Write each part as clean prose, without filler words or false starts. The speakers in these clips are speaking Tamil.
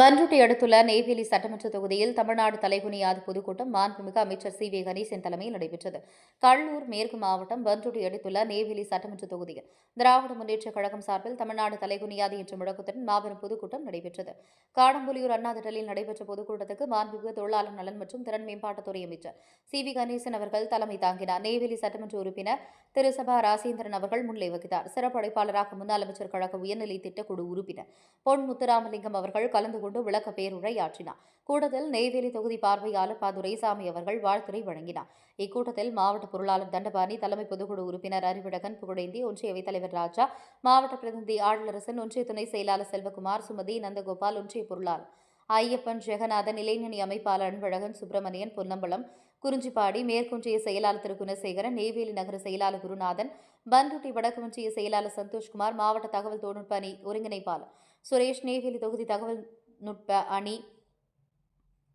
பண்ருட்டி அடுத்துள்ள நெய்வேலி சட்டமன்ற தொகுதியில் தமிழ்நாடு தலைகுனியாது பொதுக்கூட்டம் மாண்புமிகு அமைச்சர் சி வி கணேசன் தலைமையில் நடைபெற்றது. கடலூர் மேற்கு மாவட்டம் பண்ருட்டி அடுத்துள்ள நெய்வேலி சட்டமன்ற தொகுதியில் திராவிட முன்னேற்றக் கழகம் சார்பில் தமிழ்நாடு தலைகுனியாது என்ற முழக்கத்துடன் மாபெரும் பொதுக்கூட்டம் நடைபெற்றது. காடம்புலியூர் அண்ணா திடலில் நடைபெற்ற பொதுக்கூட்டத்துக்கு மாண்புமிகு தொழிலாளர் நலன் மற்றும் திறன் மேம்பாட்டுத்துறை அமைச்சர் சி வி கணேசன் அவர்கள் தலைமை தாங்கினார். நெய்வேலி சட்டமன்ற உறுப்பினர் திரு சபா ராசேந்திரன் அவர்கள் முன்னிலை வகித்தார். சிறப்பு அழைப்பாளராக முன்னாள் அமைச்சர் கழக உயர்நிலை திட்டக்குழு உறுப்பினர் பொன் முத்துராமலிங்கம் அவர்கள் கலந்து கொண்டு விளக்க பேருரையாற்றினார். கூட்டத்தில் நெய்வேலி தொகுதி பார்வையாளர் ப துரைசாமி அவர்கள் வாழ்த்துரை வழங்கினார். இக்கூட்டத்தில் மாவட்ட பொருளாளர் தண்டபாணி, தலைமை பொதுக்குழு உறுப்பினர் அறிவிடகன், புகழேந்தி, ஒன்றிய அவைத்தலைவர் ராஜா, மாவட்ட பிரதிநிதி ஆடலரசன், ஒன்றிய துணை செயலாளர் செல்வகுமார், சுமதி, நந்தகோபால், ஒன்றிய பொருளாளர் ஐயப்பன், ஜெகநாதன், இளைஞணி அமைப்பாளர் அன்பழகன், சுப்பிரமணியன், பொன்னம்பலம், குறிஞ்சிப்பாடி, மேற்கொன்றிய செயலாளர் திரு குணசேகரன், நெய்வேலி நகர செயலாளர் குருநாதன், பண்ருட்டி வடக்கு ஒன்றிய செயலாளர் சந்தோஷ்குமார், மாவட்ட தகவல் தொழில்நுட்ப அணி ஒருங்கிணைப்பாளர் சுரேஷ், நெய்வேலி தொகுதி தகவல் நுட்ப அணி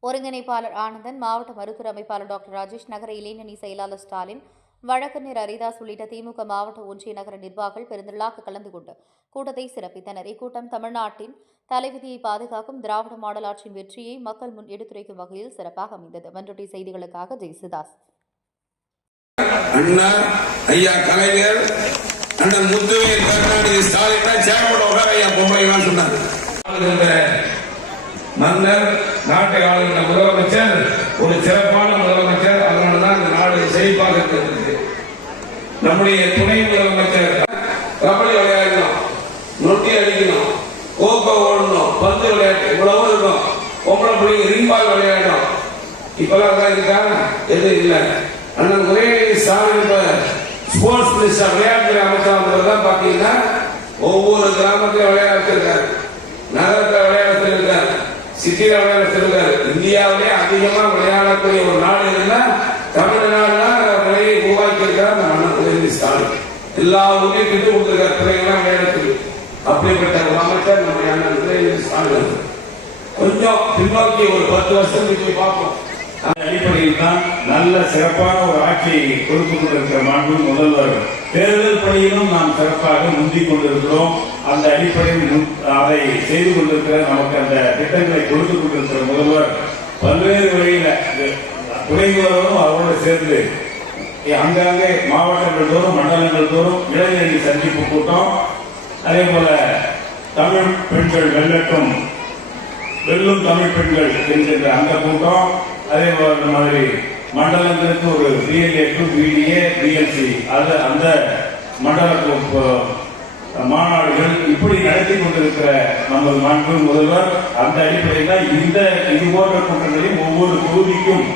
ஒருங்கிணைப்பாளர் ஆனந்தன், மாவட்ட மருத்துவ அமைப்பாளர் டாக்டர் ராஜேஷ், நகர இளைஞணி செயலாளர் ஸ்டாலின், வழக்கறிஞர் அரிதாஸ் உள்ளிட்ட திமுக மாவட்ட ஒன்றிய நகர நிர்வாகிகள் பெருந்திரளாக கலந்து கொண்டு கூட்டத்தை சிறப்பித்தனர். இக்கூட்டம் தமிழ்நாட்டின் தலைவிதியை பாதுகாக்கும் திராவிட மாடல் ஆட்சியின் வெற்றியை மக்கள் முன் எடுத்துரைக்கும் வகையில் சிறப்பாக அமைந்தது. பண்ருட்டி செய்திகளுக்காக ஜெயசுதாஸ். ஐயா கலைஞர் அண்ணன் முத்துவேல் கருணாநிதி ஸ்டாலின் தான் சேர்மோட உட்கார ஐயா பொம்பளைலாம் சொன்னார். மன்னர் நாட்டை ஆளுகின்ற முதலமைச்சர் ஒரு சிறப்பான முதலமைச்சர். அதனாலதான் இந்த நாடு செழிப்பாக இருக்கிறது. நம்முடைய துணை முதலமைச்சர் கபடி விளையாடணும், நொட்டி அடிக்கணும், கோகோ ஓடணும், பந்து விளையாட்டு இவ்வளவு இருக்கும். பொம்பளை பிள்ளைங்க ரிங்பால் விளையாடணும். இப்பெல்லாம் இருக்கா? எது இல்லை. அண்ணன் உதயநிதி ஸ்டாலின் இப்ப ஸ்போர்ட்ஸ் மினிஸ்டர் விளையாட்டு அமைச்சர் தான் பாத்தீங்கன்னா ஒவ்வொரு கிராமத்திலும் விளையாடுறாரு, நகரத்தில் விளையாடுறாரு, சிட்டியில விளையாடுறாரு. இந்தியாவிலே அதிகமா விளையாடக்கூடிய ஒரு நாடு இருந்தா தமிழ்நாடு தான் விலையை உருவாக்கி இருக்கிறார் அண்ணன் உதயநிதி ஸ்டாலின். எல்லா ஊரையும் திட்டு கொடுத்திருக்காரு பிள்ளைங்களாம் விளையாடுறதுக்கு. அப்படிப்பட்ட ஒரு அமைச்சர் நம்முடைய அண்ணன் உதயநிதி ஸ்டாலின். கொஞ்சம் பின்னோக்கி ஒரு 10 வருஷத்துக்கு பார்ப்போம். அந்த அடிப்படையில் தான் நல்ல சிறப்பான ஒரு ஆட்சியை கொடுத்துக் கொண்டிருக்கிற மாண்பு முதல்வர். தேர்தல் பணியிலும் நாம் சிறப்பாக முந்திக் கொண்டிருக்கிறோம். அந்த அடிப்படையில் அதை செய்து கொண்டிருக்கிற நமக்கு அந்த திட்டங்களை கொடுத்துக் கொண்டிருக்கிற முதல்வர் பல்வேறு வழியில துணை முதல்வரும் அவரோடு சேர்ந்து அங்காங்கே மாவட்டங்கள் தோறும் மண்டலங்கள் தோறும் இளைஞரணி சந்திப்பு கூட்டம், அதே போல தமிழ் பெண்கள் வெல்லட்டும், வெல்லும் தமிழ் பெண்கள் என்கின்ற அந்த கூட்டம், அதே மாதிரி மண்டலங்களுக்கு ஒரு பிஎல்ஏ டு பிடிஏ பிஎல்சி அந்த மண்டல மாநாடுகள் இப்படி நடத்தி கொண்டிருக்கிற நமது மாண்பு முதல்வர். அந்த அடிப்படையில் இது போன்ற கூட்டங்களையும் ஒவ்வொரு தொகுதிக்கும்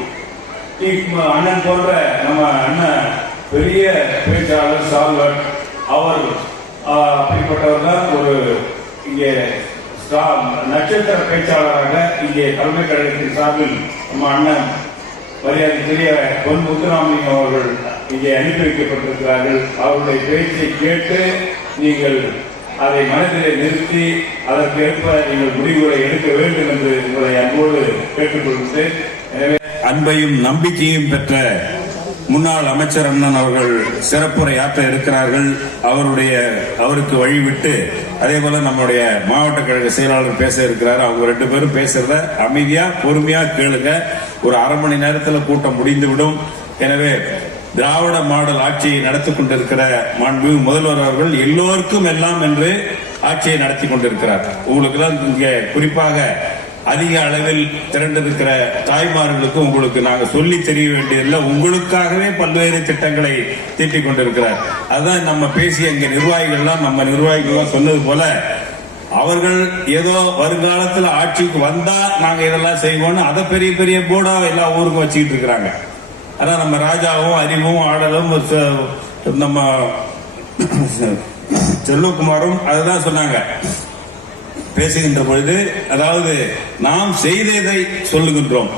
அண்ணன் போன்ற நம்ம அண்ணன் பெரிய பேச்சாளர் சால்வர்ட் அவர் அப்படிப்பட்டவர் தான் ஒரு இங்கே நட்சத்திர பேச்சாளராக இங்கே தலைமை கழகத்தின் சார்பில் நம்ம அண்ணன் மரியாதைக்குரிய பொன் முத்துராமலிங்கம் அவர்கள் இங்கே அனுப்பி வைக்கப்பட்டிருக்கிறார்கள். அவருடைய பேச்சை கேட்டு நீங்கள் அதை மனதிலே நிறுத்தி அதற்கேற்ப நீங்கள் முடிவுகளை எடுக்க வேண்டும் என்று உங்களை அன்போடு கேட்டுக்கொள்கிறேன். எனவே அன்பையும் நம்பிக்கையும் பெற்ற முன்னாள் அமைச்சர் அண்ணன் அவர்கள் சிறப்புரை ஆற்ற இருக்கிறார்கள். அவருக்கு வழிவிட்டு அதே போல நம்முடைய மாவட்ட கழக செயலாளர் பேச இருக்கிறார். அவங்க 2 பேரும் பேசுறத அமைதியா பொறுமையா கேளுங்க. ஒரு அரை மணி நேரத்தில் கூட்டம் முடிந்துவிடும். எனவே திராவிட மாடல் ஆட்சியை நடத்தி கொண்டிருக்கிற மாண்புமிகு முதல்வர் அவர்கள் எல்லோருக்கும் எல்லாம் என்று ஆட்சியை நடத்தி கொண்டிருக்கிறார். உங்களுக்கு தான் இங்க குறிப்பாக அதிக அளவில் திரண்டிருக்கிற தாய்மார்களுக்கு உங்களுக்கு நாங்கள் சொல்லி தெரிய வேண்டியதில்லை. உங்களுக்காகவே பல்வேறு திட்டங்களை தீட்டிக் கொண்டிருக்கிறார். அதுதான் நம்ம பேசிய இங்க நிர்வாகிகள்லாம் நம்ம நிர்வாகிகள் சொன்னது போல அவர்கள் ஏதோ வருங்காலத்தில் ஆட்சிக்கு வந்தா நாங்க இதெல்லாம் செய்வோம்னு அதை பெரிய பெரிய போர்டா எல்லா ஊருக்கும் வச்சுக்கிட்டு இருக்கிறாங்க. அதான் நம்ம ராஜாவும் அறிவும் ஆடலும் நம்ம செல்வகுமாரும் அதுதான் சொன்னாங்க பேசுகின்ற பொழுது. அதாவது நாம் செய்ததை சொல்லுகின்றோம்.